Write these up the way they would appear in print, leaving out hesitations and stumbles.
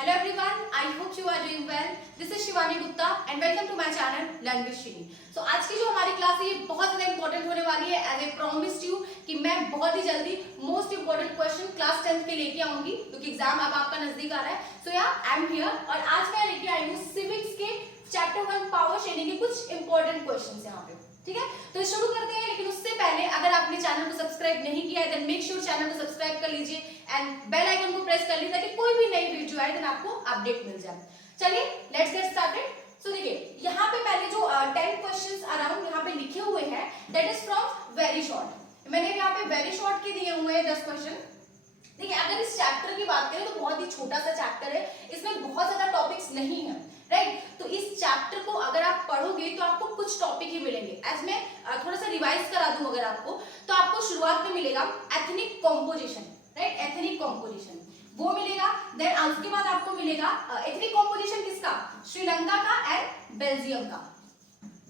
Hello everyone, I hope you are doing well. This is Shivani Gupta and welcome to my channel Language Shini. So आज की जो हमारी class है ये बहुत ज़्यादा इंपॉर्टेंट होने वाली है. As I promised you कि मैं बहुत ही जल्दी most important question class 10th के लेके आऊंगी क्योंकि एग्जाम अब आपका नजदीक आ रहा है. So yeah, I am here और आज मैं लेके आई हूँ सिविक्स के चैप्टर 1 पावर शेयरिंग के कुछ इंपॉर्टेंट क्वेश्चंस यहाँ पे. ठीक है, तो शुरू करते हैं. लेकिन उससे पहले अगर आपने चैनल को सब्सक्राइब नहीं किया है देन मेक श्योर चैनल को सब्सक्राइब कर लीजिए एंड बेल आइकन को प्रेस कर लीजिए ताकि कोई भी नई वीडियो आए देन आपको अपडेट मिल जाए. चलिए लेट्स गेट स्टार्टेड. सो देखिए यहाँ पे मैंने जो 10 क्वेश्चंस अराउंड यहाँ पे लिखे हुए हैं that is from very short. मैंने यहाँ पे वेरी शॉर्ट के दिए हुए हैं 10 क्वेश्चन. देखिए अगर इस चैप्टर की बात करें तो बहुत ही छोटा सा चैप्टर है, इसमें बहुत ज्यादा टॉपिक्स नहीं है. राइट, तो इस चैप्टर को अगर आप पढ़ोगे तो आपको कुछ टॉपिक ही मिलेंगे. एज मैं थोड़ा सा रिवाइज करा दूं अगर आपको, तो आपको शुरुआत में मिलेगा ethnic composition. Right, ethnic composition वो मिलेगा. देन उसके बाद आपको मिलेगा एथनिक कॉम्पोजिशन किसका, श्रीलंका का एंड बेल्जियम का.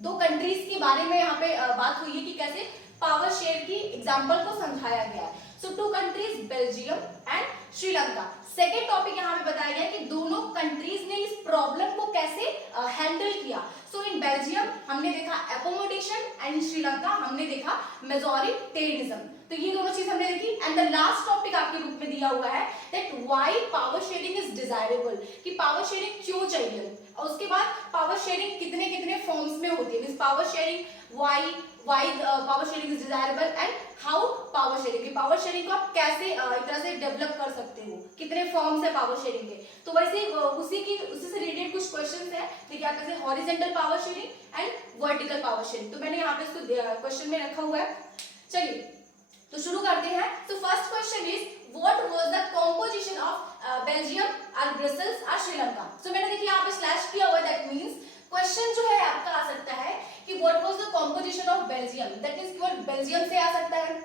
दो कंट्रीज के बारे में यहाँ पे बात हुई है कि कैसे पावर शेयर की एग्जांपल को समझाया गया है. So two countries Belgium and Sri Lanka. Second topic यहाँ पे बताया गया कि दोनों कंट्रीज ने इस प्रॉब्लम को कैसे हैंडल किया. सो इन बेल्जियम हमने देखा एकोमोडेशन एंड इन श्रीलंका हमने देखा मेजॉरिटेरियनिज्म. तो ये दोनों चीज हमने देखी. एंड द लास्ट टॉपिक आपके बुक में दिया हुआ है that why power sharing is desirable, कि पावर शेयरिंग क्यों चाहिए. और उसके बाद पावर शेयरिंग कितने कितने फॉर्म्स में होती है, means power sharing why power sharing is desirable and how power sharing, power sharing को आप कैसे एक तरह से डेवलप कर सकते हो, कितने फॉर्म्स है पावर शेयरिंग के. तो वैसे उसी से रिलेटेड कुछ क्वेश्चंस है. देखिए आप कैसे horizontal power sharing and vertical power sharing, तो मैंने यहाँ पे इसको क्वेश्चन में रखा हुआ है. चलिए तो शुरू करते हैं. तो first question is what was the composition of Belgium और ब्रसेल्स और श्रीलंका. सो मैंने देखिए यहाँ पे स्लैश किया हुआ है. दैट मींस क्वेश्चन जो है आपका आ सकता है कि what was the composition of Belgium, that means केवल बेल्जियम से आ सकता है.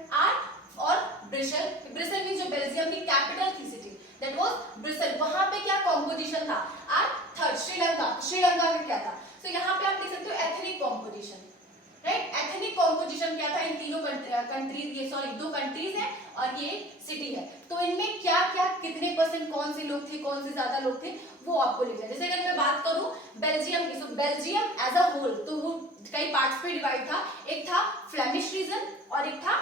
और ब्रिसेल, ब्रिसेल मींस जो बेल्जियम की कैपिटल थी सिटी दैट वाज ब्रिसेल, वहां पे क्या कंपोजिशन था. और थर्ड श्रीलंका, श्रीलंका में क्या था. सो यहाँ पे आप देख सकते हो ethnic composition. Right, ethnic composition क्या था इन तीनों कंट्रीज, ये सॉरी दो कंट्रीज है और ये सिटी है. तो इनमें क्या क्या कितने परसेंट कौन से लोग थे, कौन से ज्यादा लोग थे वो आपको लिखना है. जैसे अगर मैं बात करूं बेल्जियम की, तो बेल्जियम एज अ होल तो वो कई पार्ट्स पे डिवाइड था. एक था फ्लेमिश रीजन और एक था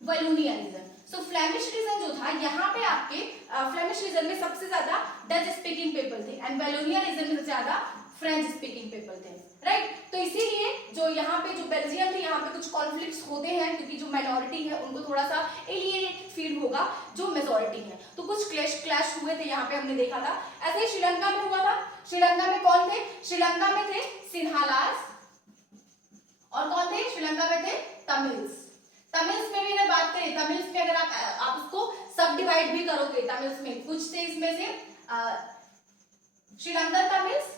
वैलोनिया रीजन. सो फ्लेमिश रीजन जो था यहाँ पे आपके फ्लेमिश रीजन में सबसे ज्यादा डच स्पीकिंग पीपल थे एंड वैलोनिया रीजन में सबसे ज्यादा फ्रेंच स्पीकिंग पीपल थे. राइट, तो इसीलिए जो यहाँ पे जो बेल्जियम थे यहाँ पे कुछ कॉन्फ्लिक्ट्स होते हैं क्योंकि जो माइनॉरिटी है उनको थोड़ा सा एलिएनेट फील होगा जो मेजॉरिटी है. तो कुछ क्लैश हुए थे यहाँ पे हमने देखा था. ऐसे ही श्रीलंका में हुआ था. श्रीलंका में कौन थे, श्रीलंका में थे सिन्हालास और कौन थे, श्रीलंका में थे तमिल्स. तमिल्स में भी अगर बात करें, तमिल्स में अगर आप उसको सब डिवाइड भी करोगे तमिल्स में कुछ थे इसमें से श्रीलंकन तमिल्स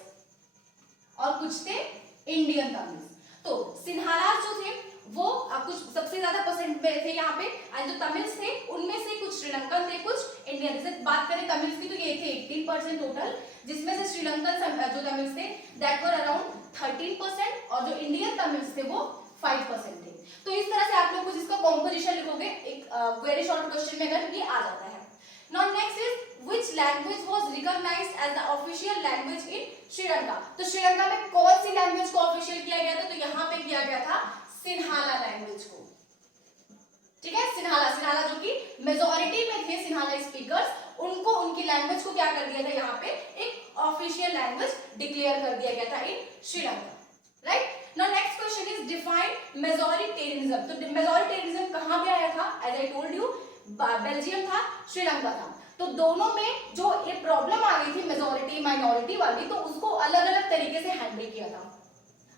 और कुछ थे इंडियन तमिल्स. तो सिन्हालास जो थे वो कुछ सबसे ज्यादा परसेंट में थे यहाँ पे और जो तमिल्स थे उनमें से कुछ श्रीलंकन थे कुछ इंडियन. जैसे बात करें तमिल्स की तो ये थे 18% टोटल, जिसमें से श्रीलंकन जो तमिल्स थे दैट वर अराउंड 13% और जो इंडियन तमिल्स थे वो 5% थे. तो इस तरह से आप लोग कुछ इसका कॉम्पोजिशन लिखोगे एक वेरी शॉर्ट क्वेश्चन में अगर ये आ जाता है. Now next is which language was recognized as the official language in Sri Lanka. तो श्रीलंका में कौन सी लैंग्वेज को ऑफिशियल किया गया था, तो यहाँ पे किया गया था सिन्हाला लैंग्वेज को. ठीक है, सिन्हाला जो कि मेजॉरिटी में थे सिन्हाला स्पीकर्स, उनको उनकी लैंग्वेज को क्या कर दिया था यहाँ पे एक ऑफिशियल लैंग्वेज डिक्लेयर कर दिया गया था in Sri Lanka. Right, now next question is define majoritarianism. तो मेजॉरिटेरियनिज्म कहाँ पे आया था, as I told you Belgium था, श्रीलंका था. तो दोनों में जो ये प्रॉब्लम आ गई थी मेजॉरिटी माइनॉरिटी वाली, तो उसको अलग अलग तरीके से हैंडल किया था.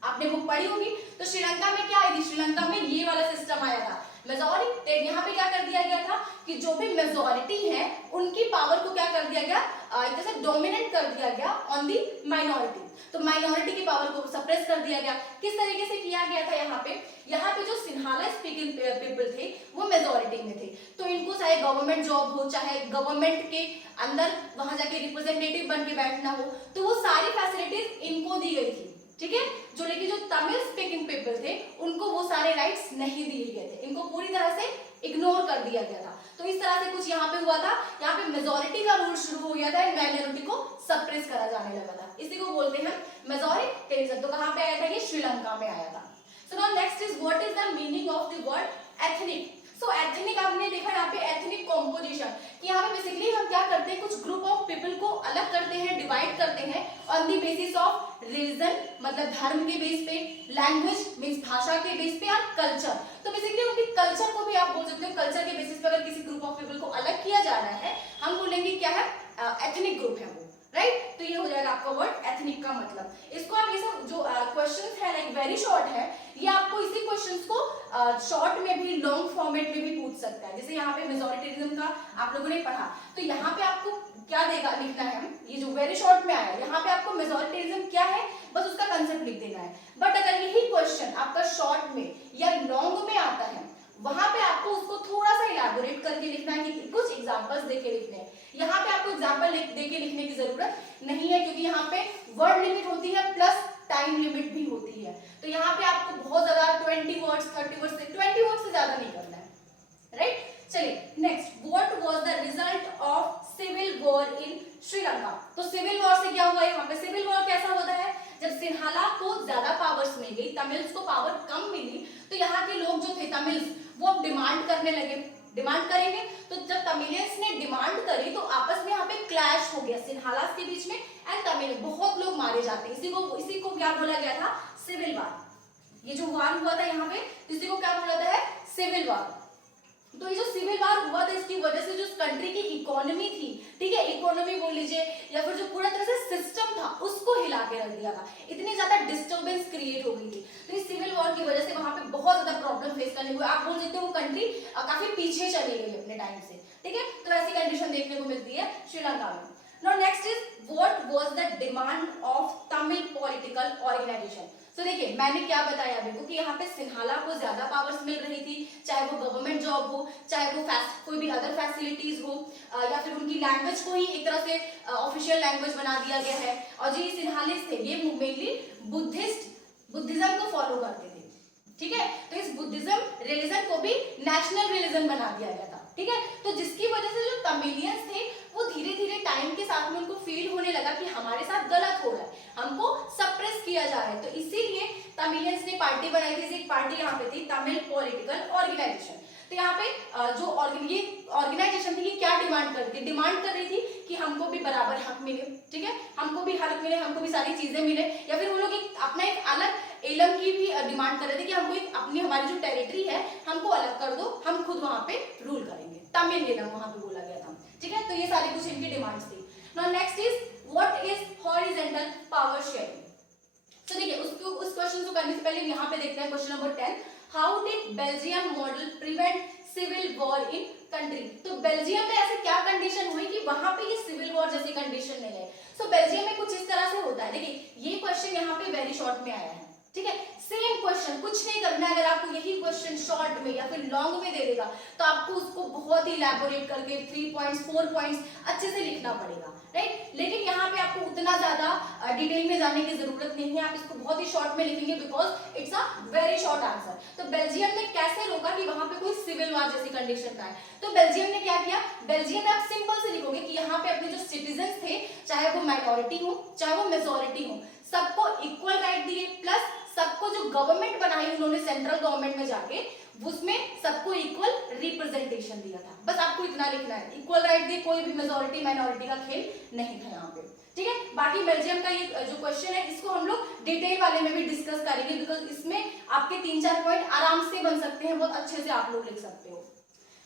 आपने बुक पढ़ी होगी. तो श्रीलंका में क्या आई थी, श्रीलंका में ये वाला सिस्टम आया था मेजॉरिटी. यहाँ पे क्या कर दिया गया था कि जो भी मेजॉरिटी है उनकी पावर को क्या कर दिया गया, एक तरह से डोमिनेट कर दिया गया ऑन दी माइनॉरिटी. तो माइनॉरिटी की पावर को सप्रेस कर दिया गया. किस तरीके से किया गया था यहाँ पे जो सिन्हाला स्पीकिंग पीपल थे वो मेजॉरिटी में थे. तो इनको चाहे गवर्नमेंट जॉब हो, चाहे गवर्नमेंट के अंदर वहां जाके रिप्रेजेंटेटिव बन के बैठना हो, तो वो सारी फैसिलिटीज इनको दी गई थी. ठीक है, जो लेकिन जो तमिल स्पीकिंग पीपल थे उनको वो सारे राइट्स नहीं दिए गए थे, इनको पूरी तरह से इग्नोर कर दिया गया था. तो इस तरह से कुछ यहाँ पे हुआ था, यहाँ पे मेजोरिटी का रूल शुरू हो गया था एंड माइनॉरिटी को सप्रेस करा जाने लगा था, इसी को बोलते हैं मेजोरिटेरिज्म। तो कहाँ पे आया था, ये श्रीलंका में आया था। So now next is what is the meaning of the word ethnic. So ethnic आपने देखा यहाँ पे एथनिक कॉम्पोजिशन, कि यहाँ पे बेसिकली हम क्या करते हैं, कुछ ग्रुप ऑफ पीपल को अलग करते हैं, डिवाइड करते हैं on the basis of region, मतलब धर्म के बेस पे, लैंग्वेज मींस भाषा के बेस पे, और कल्चर। तो बेसिकली उनके कल्चर को भी आप बोल सकते हो, कल्चर के बेसिस पे अगर किसी ग्रुप ऑफ पीपल को अलग किया जा रहा है, हम बोलेंगे क्या है, एथनिक ग्रुप है वो, राइट। तो ये हो जाएगा आपका वर्ड एथनिक का मतलब। इसको आप ये सब जो क्वेश्चंस है लाइक वेरी शॉर्ट है, ये आपको इसी क्वेश्चंस को शॉर्ट में भी, लॉन्ग फॉर्मेट में भी पूछ सकता है। जैसे यहाँ पे मेजोरिटेरिज्म का आप लोगों ने पढ़ा, तो यहाँ पे आपको क्या देगा, लिखना है, ये जो वेरी शॉर्ट में आया, यहाँ पे आपको मेजोरिटेरिज्म क्या है बस उसका कंसेप्ट लिख देना है। बट अगर यही क्वेश्चन आपका शॉर्ट में या लॉन्ग में आता है, वहां पे आपको उसको थोड़ा सा इलैबोरेट करके लिखना है, कि कुछ एग्जांपल्स देके लिखने हैं। यहाँ पे आपको एग्जांपल देके लिखने की जरूरत नहीं है, क्योंकि यहाँ पे वर्ड लिमिट होती है प्लस टाइम लिमिट भी होती है। तो यहाँ पे आपको बहुत ज्यादा 20 वर्ड्स 30 वर्ड्स से 20 वर्ड्स से ज्यादा नहीं करना है, राइट। चलिए next, what was the result of civil war in Sri Lanka. तो सिविल वॉर से क्या हुआ, यहाँ पे सिविल वॉर कैसा होता है, जब सिन्हाला को ज्यादा पावर्स मिल गई, तमिल्स को पावर कम मिली, तो यहाँ के लोग जो थे तमिल्स, वो अब डिमांड करने लगे, डिमांड करेंगे। तो जब तमिलियंस ने डिमांड करी तो आपस में यहाँ पे क्लैश हो गया सिन्हालास के बीच में एंड तमिल, बहुत लोग मारे जाते हैं। इसी को क्या बोला गया था, सिविल वार। ये जो वार हुआ था यहाँ पे, इसी को क्या बोला जाता है, सिविल वार। तो ये जो सिविल वार हुआ था, इसकी वजह से जो कंट्री की इकोनॉमी थी, ठीक है, इकोनॉमी बोल लीजिए या फिर जो पूरा तरह से सिस्टम था, उसको हिला के रख दिया था। इतनी ज्यादा डिस्टर्बेंस क्रिएट हो गई थी। तो इस सिविल वॉर की वजह से वहां पे बहुत ज्यादा प्रॉब्लम फेस करनी हुई। आप बोल सकते हो वो कंट्री काफी पीछे चली गई अपने टाइम से, ठीक है। तो ऐसी कंडीशन देखने को मिलती है श्रीलंका में। Now next is what was the demand of Tamil political organisation. तो देखिए मैंने क्या बताया अभी को, कि यहाँ पे सिन्हाला को ज्यादा पावर्स मिल रही थी, चाहे वो गवर्नमेंट जॉब हो, चाहे वो कोई भी अदर फैसिलिटीज हो, या फिर उनकी लैंग्वेज को ही एक तरह से ऑफिशियल लैंग्वेज बना दिया गया है। और जो ये सिन्हालिस थे, ये मेनली बुद्धिज्म को फॉलो करते थे, ठीक है। तो इस बुद्धिज्म रिलीजन को भी नेशनल रिलीजन बना दिया गया था, ठीक है। तो जिसकी वजह से जो तमिलियंस थे, वो धीरे धीरे टाइम के साथ में उनको फील होने लगा कि हमारे साथ गलत हो रहा है, हमको सप्रेस किया जा रहा है। तो इसीलिए तमिलियंस ने पार्टी बनाई थी। एक पार्टी यहाँ पे थी, तमिल पॉलिटिकल ऑर्गेनाइजेशन। तो यहाँ पे जो ये ऑर्गेनाइजेशन थी, ये क्या डिमांड कर रही थी, डिमांड कर रही थी कि हमको भी बराबर हक मिले, ठीक है, हमको भी हक मिले, हमको भी सारी चीजें मिले। या फिर वो लोग अपना एक अलग एलम की भी डिमांड कर रहे थे कि हमको एक अपनी हमारी जो टेरिटरी है, हमको अलग कर दो, हम खुद वहां पे रूल करेंगे, तमिल एलम वहां पे बोला गया था, ठीक है। तो ये सारी कुछ इनकी डिमांड्स थी। Now next is what is horizontal power sharing. तो देखिए उस क्वेश्चन को करने से पहले यहाँ पे देखते हैं question number 10, how did Belgium model prevent civil war in country. तो बेल्जियम में ऐसे क्या कंडीशन हुई कि वहां पे ये सिविल वॉर जैसी कंडीशन नहीं है। सो बेल्जियम में कुछ इस तरह से होता है, देखिए ये क्वेश्चन यहाँ पे वेरी शॉर्ट में आया है, ठीक है। सेम क्वेश्चन, कुछ नहीं करना है। अगर आपको यही क्वेश्चन शॉर्ट में या फिर लॉन्ग में दे देगा, तो आपको उसको बहुत ही इलैबोरेट करके 3 पॉइंट्स 4 पॉइंट्स अच्छे से लिखना पड़ेगा, राइट। लेकिन यहाँ पे आपको उतना ज्यादा डिटेल में जाने की जरूरत नहीं है, आप इसको बहुत ही शॉर्ट में लिखेंगे because it's a very short answer. तो बेल्जियम ने कैसे रोका कि वहां पे कोई सिविल वॉर जैसी कंडीशन का है। तो बेल्जियम ने क्या किया, बेल्जियम में आप सिंपल से लिखोगे कि यहाँ पे अपने जो सिटीजन थे, चाहे वो माइनॉरिटी हो चाहे वो मेजोरिटी हो, सबको इक्वल राइट दिए, प्लस सबको जो गवर्नमेंट बनाई उन्होंने सेंट्रल गवर्नमेंट में जाके, उसमें सबको इक्वल रिप्रेजेंटेशन दिया था। बस आपको इतना लिखना है, इक्वल राइट दिए, कोई भी मेजोरिटी माइनॉरिटी का खेल नहीं था यहाँ पे, ठीक है। बाकी बेल्जियम का ये जो क्वेश्चन है, इसको हम लोग डिटेल वाले में भी डिस्कस करेंगे, बिकॉज इसमें आपके 3-4 पॉइंट आराम से बन सकते हैं, बहुत अच्छे से आप लोग लिख सकते हो।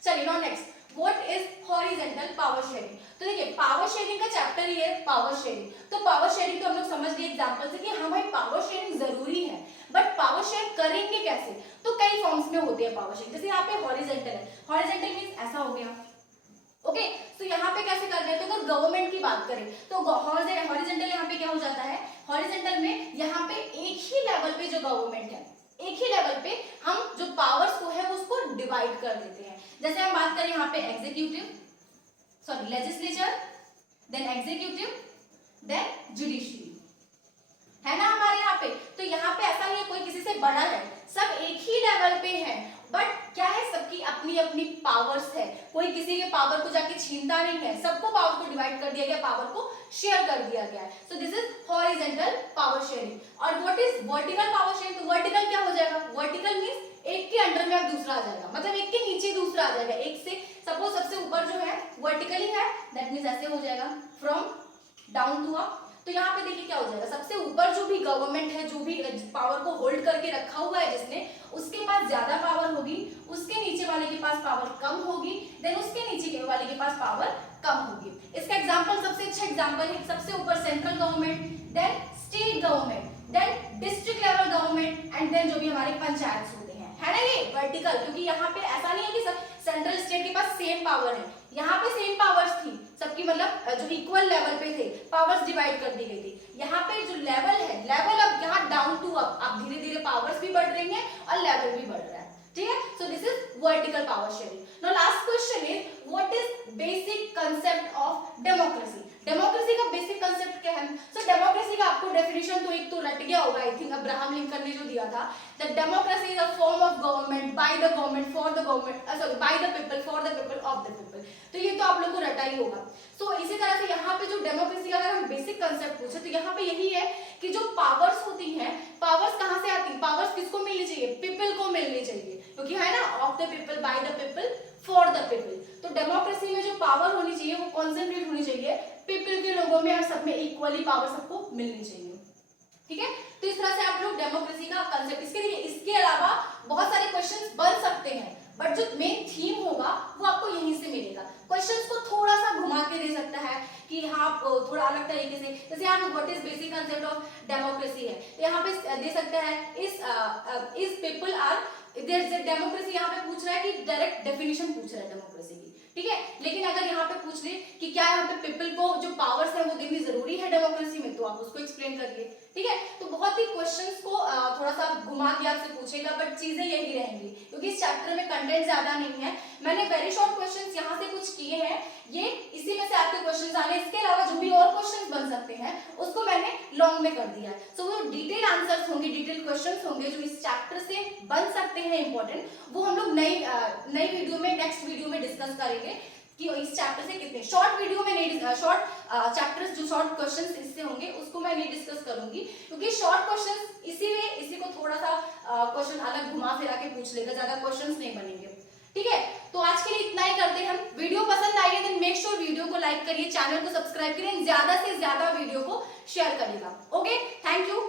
चलिए now next, what is horizontal power sharing. तो देखिए पावर शेयरिंग का चैप्टर ही है पावर शेयरिंग। तो पावर शेयरिंग तो हम लोग समझ गए एग्जांपल से कि हाँ भाई पावर शेयरिंग जरूरी है, बट पावर शेयर करेंगे कैसे। तो कई फॉर्म्स में होते हैं पावर शेयरिंग। जैसे यहाँ पे हॉरिजॉन्टल है, हॉरिजॉन्टल मींस ऐसा हो गया, ओके। तो यहाँ पे कैसे कर रहे हैं, तो अगर गवर्नमेंट की बात करें तो हॉरिजॉन्टल यहाँ पे क्या हो जाता है, हॉरिजॉन्टल में यहाँ पे एक ही लेवल पे जो गवर्नमेंट है, एक ही लेवल पे हम जो पावर्स को है उसको डिवाइड कर देते हैं। जैसे हम बात करें यहाँ पे legislature, then executive, then judiciary, है ना हमारे यहाँ पे। तो यहाँ पे ऐसा नहीं है कोई किसी से बड़ा है, सब एक ही लेवल पे है, बट क्या है, सबकी अपनी अपनी पावर्स है, कोई किसी के पावर को जाके छीनता नहीं है, सबको पावर को डिवाइड कर दिया गया, पावर को शेयर कर दिया गया है। So this is horizontal power sharing. और what is vertical power sharing? तो वर्टिकल क्या हो जाएगा? वर्टिकल मींस एक के अंडर में अब दूसरा आ जाएगा, मतलब एक के नीचे दूसरा आ जाएगा। एक से सपोज सबसे ऊपर जो है वर्टिकली है, दैट मींस ऐसे हो जाएगा फ्रॉम डाउन टू अप। तो यहाँ पे देखिए क्या हो जाएगा, सबसे ऊपर जो भी गवर्नमेंट है, जो भी पावर को होल्ड करके रखा हुआ है जिसने, उसके पास ज्यादा पावर होगी, उसके नीचे वाले के पास पावर कम होगी, देन उसके नीचे वाले के पास पावर कम होगी। इसका एग्जांपल, सबसे अच्छा एग्जांपल है, सबसे ऊपर central government, then state government, then district level government, and then जो भी हमारे पंचायत होते हैं, है ना, ये वर्टिकल। क्योंकि यहाँ पे ऐसा नहीं है कि सेंट्रल स्टेट के पास सेम पावर है, यहाँ पे सेम पावर्स थी सबकी, मतलब जो इक्वल लेवल पे थे, पावर्स डिवाइड कर दी गई थी। यहाँ पे जो लेवल है, लेवल अब यहाँ डाउन टू अप, अब धीरे धीरे पावर्स भी बढ़ रही हैं और लेवल भी बढ़ रहा है, ठीक है। So this is vertical power sharing. Now last question is what is basic concept of democracy? Democracy का बेसिक कंसेप्ट क्या है? सो डेमोक्रेसी का आपको डेफिनेशन तो एक तो रट गया होगा, आई थिंक अब्राहम लिंकन ने जो दिया था, that democracy is a form of government by the government for the government, sorry by the people for the people of the people. तो ये तो आप लोग को रटा ही होगा। सो इसी तरह से यहाँ पे जो डेमोक्रेसी का अगर हम बेसिक कंसेप्ट पूछे तो यहाँ पे यही है कि जो पावर्स होती हैं, पावर्स कहाँ से आती है? पावर्स किसको मिलनी चाहिए? पीपल को मिलनी चाहिए, क्योंकि है ना, of the people, by the people, for the people. तो डेमोक्रेसी में जो पावर होनी चाहिए वो कॉन्सेंट्रेट होनी चाहिए पीपल के लोगों में, और सब में इक्वली पावर सबको मिलनी चाहिए, ठीक है। तो इस तरह से आप लोग डेमोक्रेसी का कंसेप्ट, इसके अलावा बहुत सारे क्वेश्चंस बन सकते हैं, बट जो मेन थीम होगा वो आपको यहीं से मिलेगा। क्वेश्चंस को थोड़ा सा घुमा के दे सकता है कि हाँ थोड़ा अलग तरीके से, जैसे यहाँ पे what is basic concept of democracy है, यहाँ पे दे सकता है इस पीपल आर डेमोक्रेसी, यहाँ पे पूछ रहा है कि डायरेक्ट डेफिनेशन पूछ रहा है डेमोक्रेसी की, ठीक है। लेकिन अगर यहाँ पे पूछ ले कि क्या यहाँ पे पीपल को जो पावर्स है वो देनी जरूरी है डेमोक्रेसी में, तो आप उसको एक्सप्लेन करिए, ठीक है। तो बहुत ही क्वेश्चंस को थोड़ा सा घुमा के आपसे पूछेगा, बट चीजें यही रहेंगी, क्योंकि इस चैप्टर में कंटेंट ज्यादा नहीं है। मैंने वेरी शॉर्ट क्वेश्चंस यहाँ से कुछ किए हैं, ये इसी में से आपके क्वेश्चंस आने, इसके अलावा जो भी और क्वेश्चंस बन सकते हैं उसको मैंने लॉन्ग में कर दिया है। सो वो डिटेल आंसर्स होंगे, डिटेल क्वेश्चंस होंगे जो इस चैप्टर से बन सकते हैं इंपॉर्टेंट, वो हम लोग नई वीडियो में, नेक्स्ट वीडियो में डिस्कस करेंगे कि इस चैप्टर से कितने शॉर्ट वीडियो में नहीं, शॉर्ट चैप्टर्स जो शॉर्ट क्वेश्चंस इससे होंगे उसको मैं नहीं डिस्कस करूंगी, क्योंकि शॉर्ट क्वेश्चंस इसी को थोड़ा सा क्वेश्चन अलग घुमा फिरा के पूछ लेगा, ज्यादा क्वेश्चंस नहीं बनेंगे, ठीक है। तो आज के लिए इतना ही करते हैं हम। वीडियो पसंद आई है तो मेक श्योर वीडियो को लाइक करिए, चैनल को सब्सक्राइब करिए, ज्यादा से ज्यादा वीडियो को शेयर करिएगा। Okay, thank you.